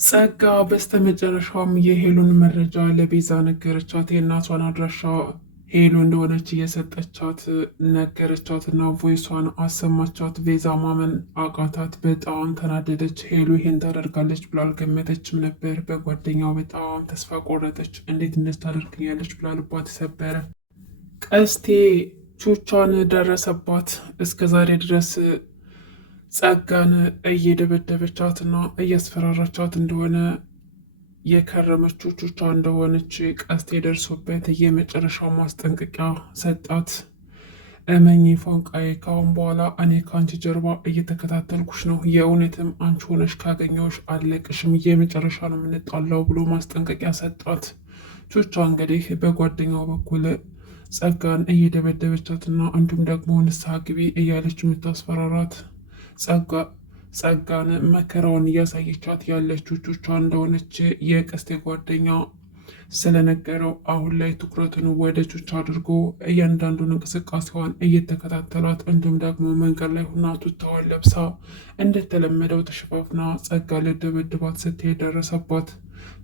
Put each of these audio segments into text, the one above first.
ጸጋ በስተመጨረሻውም የሄሉን መረጃ ለቤዛ ነገረቻት። የእናቷን አድራሻ ሄሉ እንደሆነች እየሰጠቻት ነገረቻትና ቮይሷን አሰማቻት። ቤዛ ማመን አቃታት። በጣም ተናደደች። ሄሉ ይሄን ታደርጋለች ብላ አልገመተችም ነበር። በጓደኛው በጣም ተስፋ ቆረጠች። እንዴት እንደዚህ ታደርግኛለች ብላ ልቧ ተሰበረ። ቀስቴ ቹቻን ደረሰባት። እስከ ዛሬ ድረስ ጸጋን እየደበደበቻትና እያስፈራራቻት እንደሆነ የከረመችው ቹቻ እንደሆነች ቀስቴ ደርሶበት የመጨረሻው ማስጠንቀቂያ ሰጣት። እመኚ ፎንቃዬ፣ ካሁን በኋላ እኔ ከአንቺ ጀርባ እየተከታተልኩሽ ነው። የእውነትም አንቺ ሆነሽ ካገኘሁሽ አለቅሽም፣ የመጨረሻ ነው የምንጣላው ብሎ ማስጠንቀቂያ ሰጣት። ቹቻ እንግዲህ በጓደኛው በኩል ጸጋን እየደበደበቻትና እንዲሁም ደግሞ ንስሐ ግቢ እያለች የምታስፈራራት ጸጋን መከራውን እያሳየቻት ያለችው ቹቻ እንደሆነች የቀስቴ ጓደኛ ስለነገረው አሁን ላይ ትኩረቱን ወደ ቹቻ አድርጎ እያንዳንዱን እንቅስቃሴዋን እየተከታተላት እንዲሁም ደግሞ መንገድ ላይ ሁና ቱታዋን ለብሳ እንደተለመደው ተሸፋፍና ጸጋ ልደበድባት ስትሄድ ደረሰባት።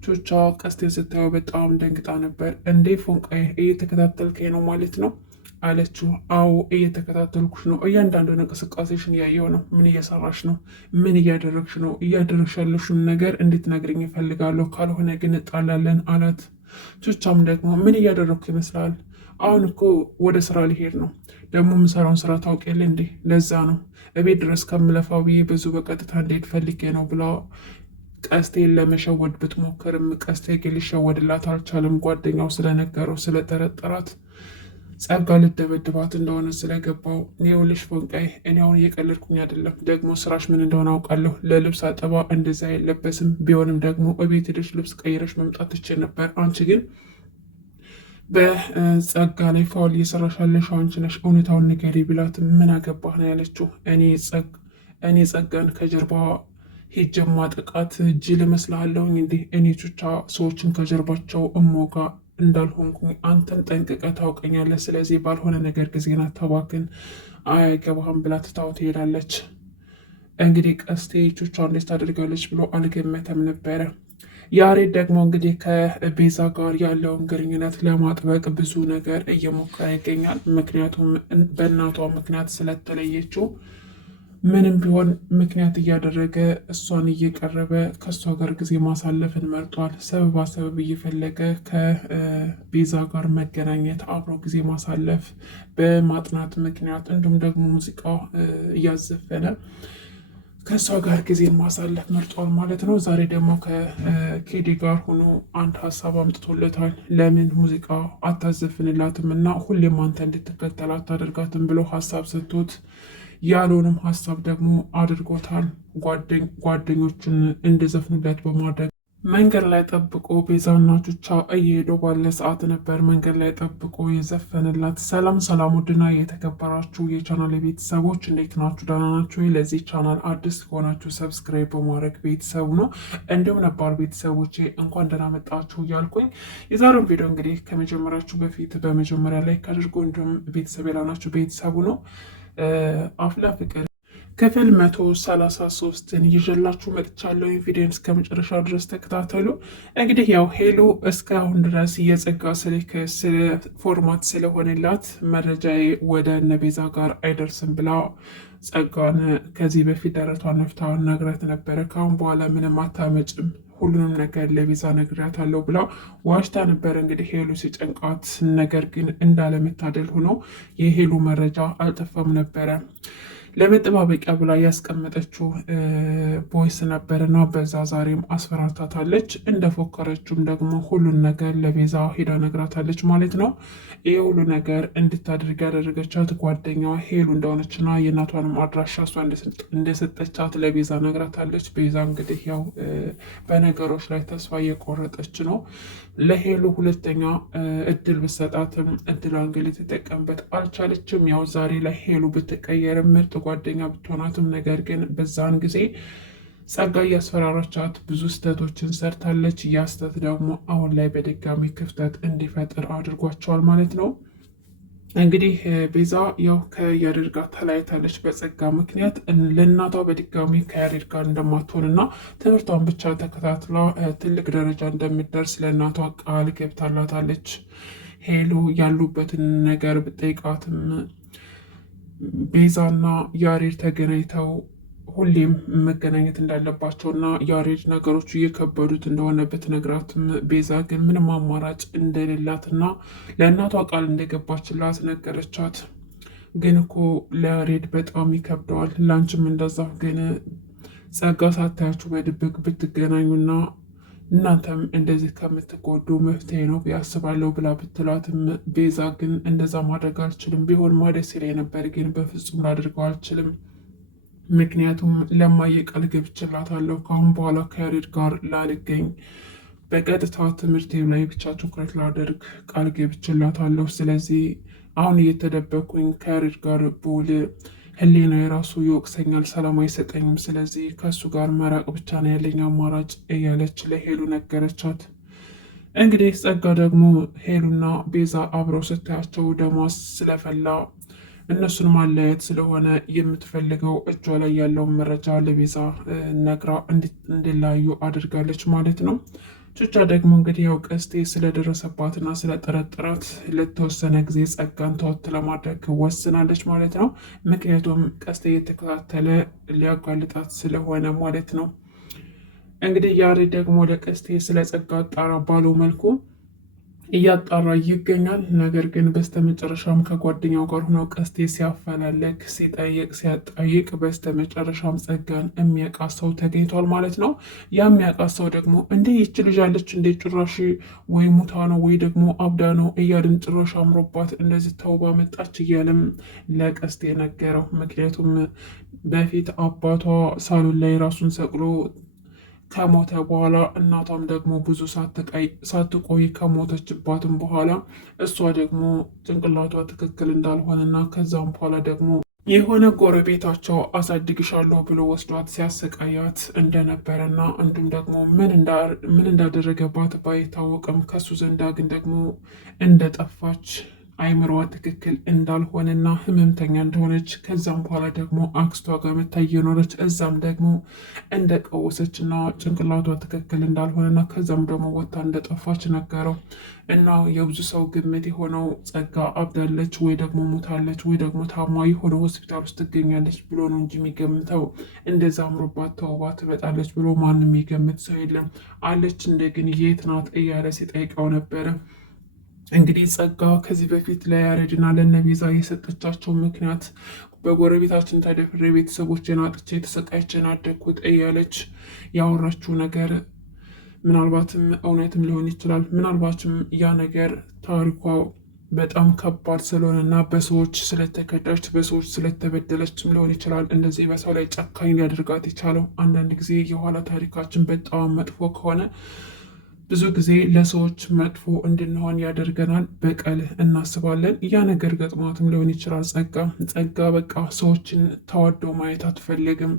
ቹቻ ቀስቴን ስታየው በጣም ደንግጣ ነበር። እንዴ ፎንቃዬ እየተከታተልከኝ ነው ማለት ነው አለችው። አዎ እየተከታተልኩሽ ነው። እያንዳንዱን እንቅስቃሴሽን እያየው ነው። ምን እየሰራሽ ነው? ምን እያደረግሽ ነው? እያደረግሽ ያለሽውን ነገር እንድትነግሪኝ እፈልጋለሁ፣ ካልሆነ ግን እጣላለን አላት። ቹቻም ደግሞ ምን እያደረግኩ ይመስላል? አሁን እኮ ወደ ስራ ሊሄድ ነው። ደግሞ የምሰራውን ስራ ታውቅ የለ እንዴ? ለዛ ነው እቤት ድረስ ከምለፋው ብዬ ብዙ በቀጥታ እንዴት ፈልጌ ነው ብላ ቀስቴን ለመሸወድ ብትሞክርም ቀስቴ ግን ሊሸወድላት አልቻለም። ጓደኛው ስለነገረው ስለጠረጠራት ጸጋ ልደበድባት እንደሆነ ስለገባው ይኸውልሽ ፎንቃይ፣ እኔ አሁን እየቀለድኩኝ አይደለም። ደግሞ ስራሽ ምን እንደሆነ አውቃለሁ። ለልብስ አጠባ እንደዛ አይለበስም። ቢሆንም ደግሞ እቤት ሄደሽ ልብስ ቀይረሽ መምጣት ትችል ነበር። አንቺ ግን በጸጋ ላይ ፋውል እየሰራሽ ያለሽ አንቺ ነሽ። እውነታውን ንገሪ ቢላት ምን አገባህ ነው ያለችው። እኔ ጸጋን ከጀርባ ሄጄ ማጥቃት ጅል እመስልሃለሁኝ እንዴ? እኔ ቹቻ ሰዎችን ከጀርባቸው እሞጋ እንዳልሆንኩኝ አንተን ጠንቅቀህ ታውቀኛለህ። ስለዚህ ባልሆነ ነገር ጊዜን አታባክን፣ አይገባህም ብላ ትታው ትሄዳለች። እንግዲህ ቀስቴ ቹቻ እንዴት ታደርጋለች ብሎ አልገመተም ነበረ። ያሬድ ደግሞ እንግዲህ ከቤዛ ጋር ያለውን ግንኙነት ለማጥበቅ ብዙ ነገር እየሞከረ ይገኛል። ምክንያቱም በእናቷ ምክንያት ስለተለየችው ምንም ቢሆን ምክንያት እያደረገ እሷን እየቀረበ ከእሷ ጋር ጊዜ ማሳለፍን መርጧል። ሰበባ ሰበብ እየፈለገ ከቤዛ ጋር መገናኘት፣ አብሮ ጊዜ ማሳለፍ በማጥናት ምክንያት እንዲሁም ደግሞ ሙዚቃ እያዘፈነ ከእሷ ጋር ጊዜን ማሳለፍ መርጧል ማለት ነው። ዛሬ ደግሞ ከኬዲ ጋር ሆኖ አንድ ሀሳብ አምጥቶለታል። ለምን ሙዚቃ አታዘፍንላትም እና ሁሌም አንተ እንድትከተል አታደርጋትም ብሎ ሀሳብ ሰጥቶት ያለውንም ሀሳብ ደግሞ አድርጎታል። ጓደኞቹን እንዲዘፍኑለት በማድረግ መንገድ ላይ ጠብቆ ቤዛና ቹቻ እየሄዱ ባለ ሰዓት ነበር መንገድ ላይ ጠብቆ የዘፈንላት። ሰላም ሰላም፣ ውድና የተከበራችሁ የቻናል ቤተሰቦች እንዴት ናችሁ? ደህና ናችሁ? ለዚህ ቻናል አዲስ ከሆናችሁ ሰብስክራይብ በማድረግ ቤተሰቡ ነው። እንዲሁም ነባር ቤተሰቦቼ እንኳን ደህና መጣችሁ እያልኩኝ የዛሬውን ቪዲዮ እንግዲህ ከመጀመራችሁ በፊት በመጀመሪያ ላይ ካድርጎ እንዲሁም ቤተሰብ ያላናችሁ ቤተሰቡ ነው አፍላ ፍቅር ክፍል 133ን ይዤላችሁ መጥቻለሁ። ቪዲዮን እስከ መጨረሻ ድረስ ተከታተሉ። እንግዲህ ያው ሄሉ እስካሁን ድረስ የጸጋ ስልክ ፎርማት ስለሆነላት መረጃ ወደ እነቤዛ ጋር አይደርስም ብላ ጸጋን ከዚህ በፊት ደረቷን ነፍታ ነግራት ነበረ። ካሁን በኋላ ምንም አታመጭም፣ ሁሉንም ነገር ለቤዛ ነግሬያታለሁ ብላ ዋሽታ ነበር። እንግዲህ ሄሉ ሲጨንቃት፣ ነገር ግን እንዳለመታደል ሆኖ የሄሉ መረጃ አልጠፋም ነበረ። ለመጠባበቂያ ብላ ያስቀመጠችው ቦይስ ነበርና በዛ ዛሬም አስፈራርታታለች። እንደፎከረችውም ደግሞ ሁሉን ነገር ለቤዛ ሄዳ ነግራታለች ማለት ነው። ይህ ሁሉ ነገር እንድታደርግ ያደረገቻት ጓደኛዋ ሄሉ እንደሆነችና የእናቷንም አድራሻ እሷ እንደሰጠቻት ለቤዛ ነግራታለች። ቤዛ እንግዲህ ያው በነገሮች ላይ ተስፋ እየቆረጠች ነው። ለሄሉ ሁለተኛ እድል ብሰጣትም እድሏን ግን ልትጠቀምበት አልቻለችም። ያው ዛሬ ላይ ሄሉ ብትቀየርም ምርጥ ጓደኛ ብትሆናትም ነገር ግን በዛን ጊዜ ጸጋ እያስፈራራቻት ብዙ ስህተቶችን ሰርታለች። ያ ስህተት ደግሞ አሁን ላይ በድጋሚ ክፍተት እንዲፈጥር አድርጓቸዋል ማለት ነው። እንግዲህ ቤዛ ያው ከያሬድ ጋር ተለያይታለች በጸጋ ምክንያት። ለእናቷ በድጋሚ ከያሬድ ጋር እንደማትሆንና ትምህርቷን ብቻ ተከታትላ ትልቅ ደረጃ እንደምትደርስ ለእናቷ ቃል ገብታላታለች። ሄሉ ያሉበትን ነገር ብጠይቃትም ቤዛና ያሬድ ተገናኝተው ሁሌም መገናኘት እንዳለባቸው እና ያሬድ ነገሮቹ እየከበዱት እንደሆነ ብትነግራትም ቤዛ ግን ምንም አማራጭ እንደሌላትና ለእናቷ ቃል እንደገባችላት ነገረቻት። ግን እኮ ለያሬድ በጣም ይከብደዋል፣ ላንችም እንደዛ። ግን ጸጋ ሳታያችሁ በድብቅ ብትገናኙና እናንተም እንደዚህ ከምትጎዱ መፍትሄ ነው ያስባለሁ ብላ ብትላትም ቤዛ ግን እንደዛ ማድረግ አልችልም፣ ቢሆን ደስ ይለኝ ነበር፣ ግን በፍጹም ላድርገው አልችልም። ምክንያቱም ለማየ ቃል ገብቼላታለሁ ከአሁን በኋላ ከያሬድ ጋር ላልገኝ፣ በቀጥታ ትምህርቴ ላይ ብቻ ትኩረት ላደርግ ቃል ገብቼላታለሁ። ስለዚህ አሁን እየተደበኩኝ ከያሬድ ጋር ብውል ህሊና የራሱ ይወቅሰኛል፣ ሰላም አይሰጠኝም። ስለዚህ ከእሱ ጋር መራቅ ብቻ ነው ያለኝ አማራጭ እያለች ለሄሉ ነገረቻት። እንግዲህ ጸጋ ደግሞ ሄሉና ቤዛ አብረው ስታያቸው ደሟ ስለፈላ እነሱን ማለያየት ስለሆነ የምትፈልገው እጇ ላይ ያለውን መረጃ ለቤዛ ነግራ እንዲለያዩ አድርጋለች ማለት ነው። ቹቻ ደግሞ እንግዲህ ያው ቀስቴ ስለደረሰባትና ስለጠረጠራት ለተወሰነ ጊዜ ጸጋን ተወት ለማድረግ ወስናለች ማለት ነው። ምክንያቱም ቀስቴ እየተከታተለ ሊያጋልጣት ስለሆነ ማለት ነው። እንግዲህ ያሬድ ደግሞ ለቀስቴ ስለ ጸጋ አጣራ ባለው መልኩ እያጣራ ይገኛል። ነገር ግን በስተመጨረሻም ከጓደኛው ጋር ሆነው ቀስቴ ሲያፈላለግ ሲጠይቅ በስተመጨረሻም ጸጋን የሚያውቃት ሰው ተገኝቷል ማለት ነው። ያ የሚያውቃት ሰው ደግሞ እንዴ ይች ልጅ አለች እንዴ ጭራሽ ወይ ሙታ ነው ወይ ደግሞ አብዳ ነው እያልን ጭራሽ አምሮባት እንደዚህ ተውባ መጣች እያለም ለቀስቴ ነገረው። ምክንያቱም በፊት አባቷ ሳሎን ላይ ራሱን ሰቅሎ ከሞተ በኋላ እናቷም ደግሞ ብዙ ሳትቆይ ከሞተችባትም በኋላ እሷ ደግሞ ጭንቅላቷ ትክክል እንዳልሆነና ከዛም በኋላ ደግሞ የሆነ ጎረቤታቸው አሳድግሻለሁ ብሎ ወስዷት ሲያሰቃያት እንደነበረና እንዲሁም ደግሞ ምን እንዳደረገባት ባይታወቅም ከሱ ዘንዳ ግን ደግሞ እንደጠፋች አይምሮዋ ትክክል እንዳልሆነና ህመምተኛ እንደሆነች ከዛም በኋላ ደግሞ አክስቷ ጋር መታ እየኖረች እዛም ደግሞ እንደቀወሰችና ጭንቅላቷ ትክክል እንዳልሆነና ከዛም ደግሞ ወታ እንደጠፋች ነገረው እና የብዙ ሰው ግምት የሆነው ጸጋ አብዳለች ወይ ደግሞ ሞታለች ወይ ደግሞ ታማ የሆነ ሆስፒታል ውስጥ ትገኛለች ብሎ ነው እንጂ የሚገምተው እንደዛ አምሮባት ተውባ ትመጣለች ብሎ ማንም የሚገምት ሰው የለም። አለች እንደ ግን የት ናት እያለ ሲጠይቀው ነበረ። እንግዲህ ጸጋ ከዚህ በፊት ለያሬድና ለነቤዛ የሰጠቻቸው ምክንያት በጎረቤታችን ተደፍሬ ቤተሰቦችን አጥቼ ተሰቃይቼን አደግኩት እያለች ያወራችው ነገር ምናልባትም እውነትም ሊሆን ይችላል። ምናልባትም ያ ነገር ታሪኳ በጣም ከባድ ስለሆነና በሰዎች ስለተከዳች በሰዎች ስለተበደለችም ሊሆን ይችላል እንደዚህ በሰው ላይ ጨካኝ ሊያደርጋት የቻለው። አንዳንድ ጊዜ የኋላ ታሪካችን በጣም መጥፎ ከሆነ ብዙ ጊዜ ለሰዎች መጥፎ እንድንሆን ያደርገናል። በቀል እናስባለን። ያ ነገር ገጥሟትም ሊሆን ይችላል። ጸጋ በቃ ሰዎችን ተዋደው ማየት አትፈልግም።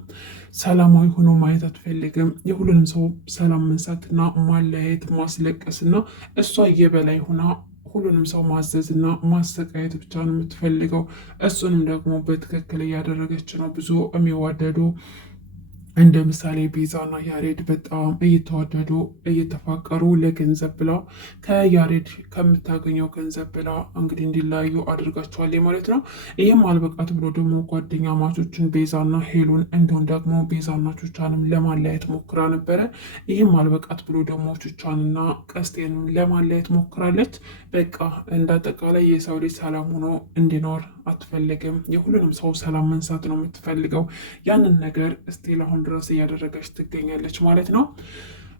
ሰላማዊ ሆኖ ማየት አትፈልግም። የሁሉንም ሰው ሰላም መንሳትና ማለያየት ማስለቀስና እሷ የበላይ ሆና ሁሉንም ሰው ማዘዝ እና ማሰቃየት ብቻ ነው የምትፈልገው። እሱንም ደግሞ በትክክል እያደረገች ነው። ብዙ የሚዋደዱ እንደ ምሳሌ ቤዛና ያሬድ በጣም እየተዋደዱ እየተፋቀሩ ለገንዘብ ብላ ከያሬድ ከምታገኘው ገንዘብ ብላ እንግዲህ እንዲለያዩ አድርጋቸዋል ማለት ነው። ይህም አልበቃት ብሎ ደግሞ ጓደኛ ማቾችን ቤዛና ሄሉን እንዲሁም ደግሞ ቤዛና ቹቻንም ለማለያየት ሞክራ ነበረ። ይህም አልበቃት ብሎ ደግሞ ቹቻንና ቀስቴንም ለማለያየት ሞክራለች። በቃ እንዳጠቃላይ የሰው ልጅ ሰላም ሆኖ እንዲኖር አትፈልግም። የሁሉንም ሰው ሰላም መንሳት ነው የምትፈልገው። ያንን ነገር እስቲል አሁን ድረስ እያደረገች ትገኛለች ማለት ነው።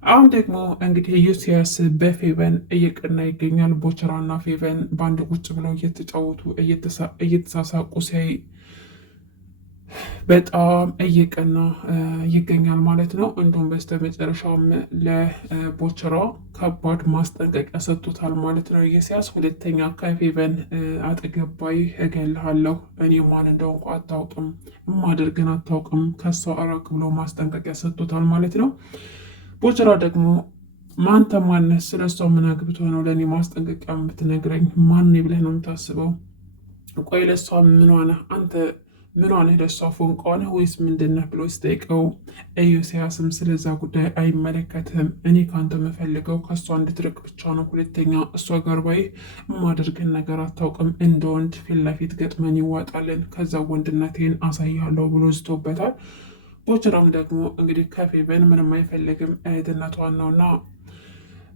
አሁን ደግሞ እንግዲህ ዩሲያስ በፌቨን እየቀና ይገኛል። ቦቸራና ፌቨን በአንድ ቁጭ ብለው እየተጫወቱ እየተሳሳቁ ሲያይ በጣም እየቀና ይገኛል ማለት ነው። እንዲሁም በስተመጨረሻም ለቦቸራ ከባድ ማስጠንቀቂያ ሰጥቶታል ማለት ነው። ዩሲያስ ሁለተኛ ከፌቨን አጠገብ ባይ እገልሃለሁ፣ እኔ ማን እንደሆንኩ አታውቅም፣ የማደርግን አታውቅም፣ ከሷ አራቅ ብሎ ማስጠንቀቂያ ሰጥቶታል ማለት ነው። ቦቸራ ደግሞ ማንተ ማነህ? ስለ እሷ ምን አግብቶ ነው ለእኔ ማስጠንቀቂያ የምትነግረኝ? ማን ብለህ ነው የምታስበው? ቆይ ለሷ ምን ሆነ አንተ ምን ሆነ ለሷ ፎንቃ ሆነህ ወይስ ምንድነህ ብሎ ሲጠይቀው ኢዮስያስም ስለዛ ጉዳይ አይመለከትም፣ እኔ ከአንተ የምፈልገው ከእሷ እንድትርቅ ብቻ ነው። ሁለተኛ እሷ ጋር ባይ የማደርግን ነገር አታውቅም፣ እንደ ወንድ ፊት ለፊት ገጥመን ይዋጣልን፣ ከዛ ወንድነቴን አሳይሃለሁ ብሎ ዝቶበታል። ቦችራም ደግሞ እንግዲህ ከፌቨን ምንም አይፈልግም እህትነቷን ነውና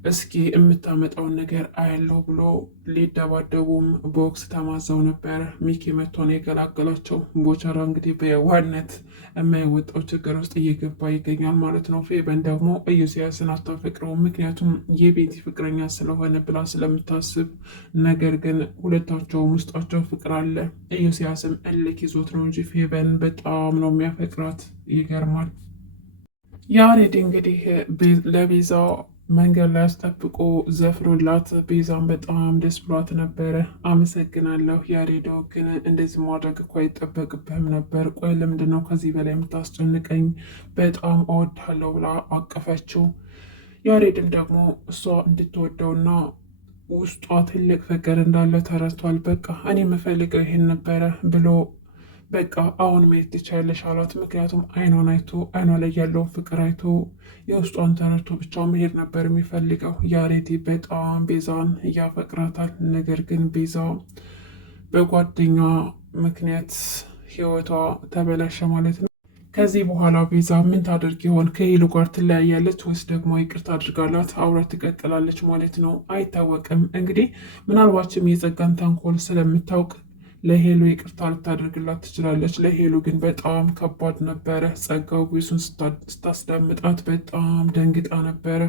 እስኪ የምታመጣውን ነገር አያለው ብሎ ሊደባደቡም ቦክስ ተማዘው ነበር። ሚኪ መጥቶ ነው የገላገላቸው። ቦቸራ እንግዲህ በዋነት የማይወጣው ችግር ውስጥ እየገባ ይገኛል ማለት ነው። ፌበን ደግሞ ኢዮስያስን አታፈቅረው፣ ምክንያቱም የቤቲ ፍቅረኛ ስለሆነ ብላ ስለምታስብ፣ ነገር ግን ሁለታቸውም ውስጣቸው ፍቅር አለ። ኢዮስያስም እልክ ይዞት ነው እንጂ ፌበን በጣም ነው የሚያፈቅራት። ይገርማል። ያሬድ እንግዲህ ለቤዛ መንገድ ላይ አስጠብቆ ዘፍኖላት ቤዛን በጣም ደስ ብሏት ነበረ። አመሰግናለሁ ያሬዶ፣ ግን እንደዚህ ማድረግ እኮ አይጠበቅብህም ነበር። ቆይ ለምንድን ነው ከዚህ በላይ የምታስጨንቀኝ? በጣም እወድሃለሁ ብላ አቀፈችው። ያሬድም ደግሞ እሷ እንድትወደውና ውስጧ ትልቅ ፍቅር እንዳለ ተረድቷል። በቃ እኔ የምፈልገው ይሄን ነበረ ብሎ በቃ አሁን መሄድ ትችያለሽ አሏት። ምክንያቱም አይኗን አይቶ አይኗ ላይ ያለውን ፍቅር አይቶ የውስጧን ተረድቶ ብቻ መሄድ ነበር የሚፈልገው። ያሬድ በጣም ቤዛን እያፈቅራታል። ነገር ግን ቤዛ በጓደኛ ምክንያት ህይወቷ ተበላሸ ማለት ነው። ከዚህ በኋላ ቤዛ ምን ታደርግ ይሆን? ከሄሉ ጋር ትለያያለች ወይስ ደግሞ ይቅርታ አድርጋላት አብራ ትቀጥላለች ማለት ነው? አይታወቅም። እንግዲህ ምናልባችም የጸጋን ተንኮል ስለምታውቅ ለሄሉ ይቅርታ ልታደርግላት ትችላለች። ለሄሉ ግን በጣም ከባድ ነበረ። ጸጋው ቮይሱን ስታስዳምጣት በጣም ደንግጣ ነበረ።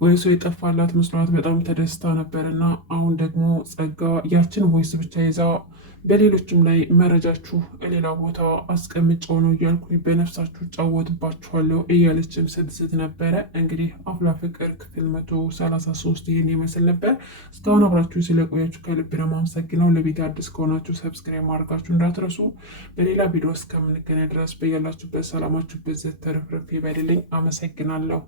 ቮይሱ የጠፋላት መስሏት በጣም ተደስታ ነበር እና አሁን ደግሞ ጸጋ ያችን ቮይስ ብቻ ይዛ በሌሎችም ላይ መረጃችሁ ሌላ ቦታ አስቀምጨው ነው እያልኩኝ በነፍሳችሁ ጫወትባችኋለሁ እያለችም ስትስት ነበረ። እንግዲህ አፍላ ፍቅር ክፍል 133 ይህን ይመስል ነበር። እስካሁን አብራችሁ ስለቆያችሁ ከልብ ነው የማመሰግነው። ለቤት አዲስ ከሆናችሁ ሰብስክራይብ ማድረጋችሁ እንዳትረሱ። በሌላ ቪዲዮ እስከምንገናኝ ድረስ በያላችሁበት ሰላማችሁ ብዝት ተረፍረፍ ይበልልኝ። አመሰግናለሁ።